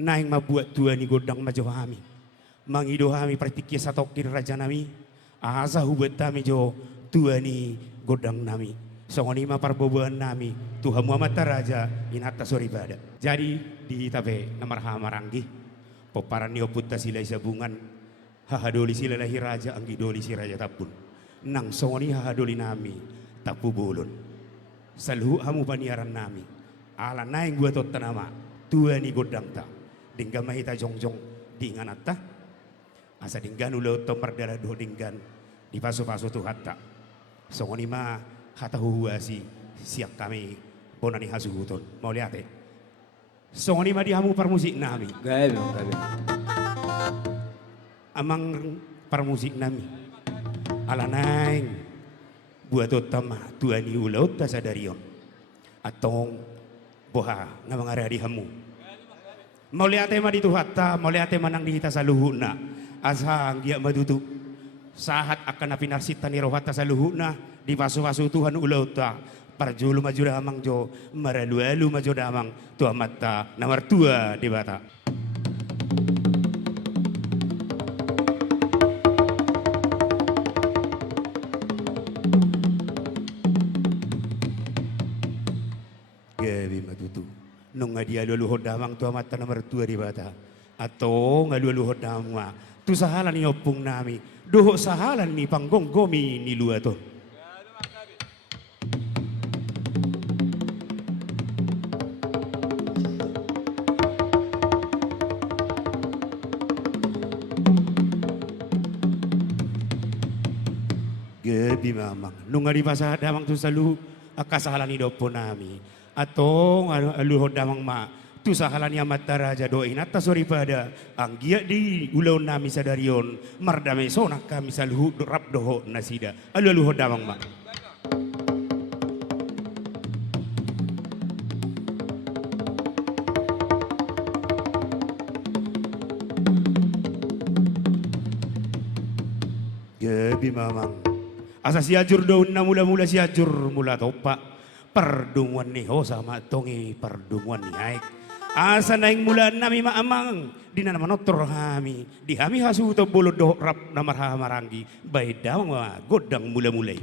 Naing mabuat tua ni godang majo hami. Mangido hami pertikya satokir raja nami. Asa hubat kami jo tua ni godang nami. Songoni ma parboboan nami. Tuhan Muhammad Raja inata soribada. Jadi di tabe namar hamaranggi. Poparan ni oputta silai sabungan. Hahadoli sila lahi raja anggi doli si raja tapun. Nang songoni hahadoli nami tapu bolon. Salhu hamu paniaran nami. Ala naing buat tanama. Tua ni godang ta. Dinggan mahita jongjong dingan atta. Asa dinggan ulau to mardala do dinggan. Di paso-paso tu hatta. Songoni ma hata huhuasi siap kami bonani hasuhuton. Mau lihat eh. Songoni ma dihamu parmusik nami. Gabe. Amang parmusik nami. Ala naing buat utama tuani ulau ta sadarion. Atong boha nga mga radihamu. Mau lihat ma di tuhata, mau lihat manang di hita sa luhuna. Asa ang giya madutu. Sahat akan napinarsitan ni rohata sa luhuna. Di paso-paso Tuhan ulau ta. Parjulu maju damang jo. Maralu-alu maju damang. Tua mata nomor 2 di bata. Gabi matutu. Nung dia luluhod damang tua mata nomor 2 di bata. Atau ngaluluhod damang. Tu sahalan ni opung nami. Doho sahalan ni panggonggomi ni luato. Gabi mamang. Nung ari pasah damang tu salu akasahalan ni dopo nami. Atau aluhod damang ma. Tu sahalani amat raja doin atas pada anggia di ulau nami sadarion mardame sonak kami salhu rap doho nasida alu damang mak. Gabi mamang asa siajur daun na mula-mula siajur mula topa perdunguan ni ho sama tongi perdunguan ni haik. Asa naing mulan nami maamang di na manotor hami di hami hasu to bolo do rap namar hamarangi bay dawang ma godang mula-mulay.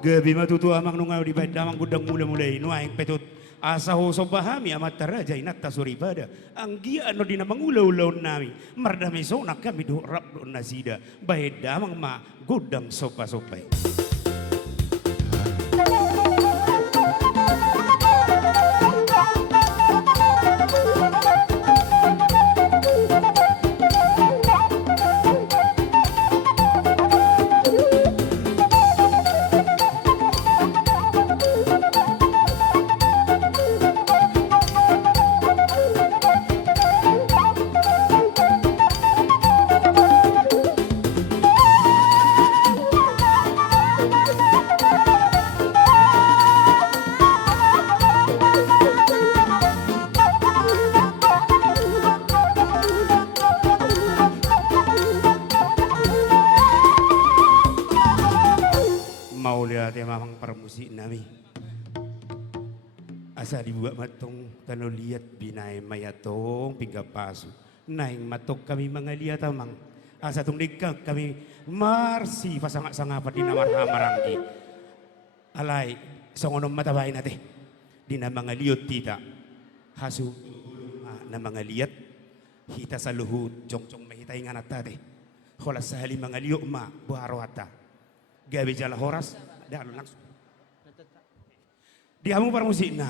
Gabi matutu amang nungaw di bayad damang gudang mula-mulay nuaing petut asa ho sobahami amat taraja inat tasuribada ang gia no di na mangulaw-ulaw nami mardami sonak kami do rap do nasida bayad damang ma gudang sopa-sopay. Mau lihat ya mamang permusik nami. Asa dibuat matong tano lihat binay mayatong pingga pasu. Naing matok kami mangaliat amang. Asa tung dikak kami marsi pasangak-sangapat di namar hamaranggi. Alay songonom matabay nate. Di na mga liyot tita. Hasu na mga liyat. Hita sa luhut jong-jong mahitay nga natate. Holas sa hali mga liyok ma buharo hata. Gabi jala horas dalo langsung di hamu parmusik na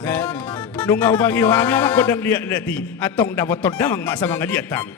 nungaw bagi wami amang kodang liat lati atong dapat todamang masa mga liat tami.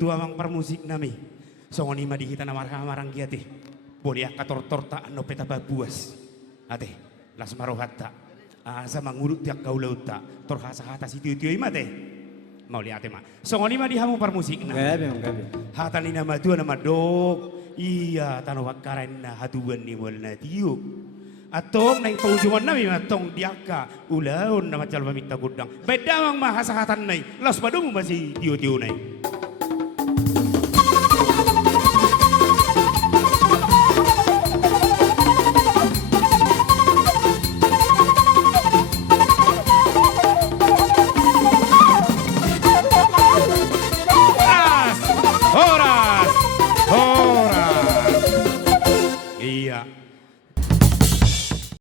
tua mang permusik nami. Songoni ma dihita na marang giate. Boleh akator torta no peta babuas. Ate, las marohata. Asa mangurut tiak kau lauta. Torhasa hata si tiu imate. Mau lihat ma. Songoni ma dihamu permusik na. Gabi. Hata ni nama tua nama dok. Iya tano wakaran na hatuan ni wal na tiu. Atong nang paujungan nami matong diaka. Ulaon na macal pamita gudang. Bedamang mahasahatan nai. Las badung masih tiu nai.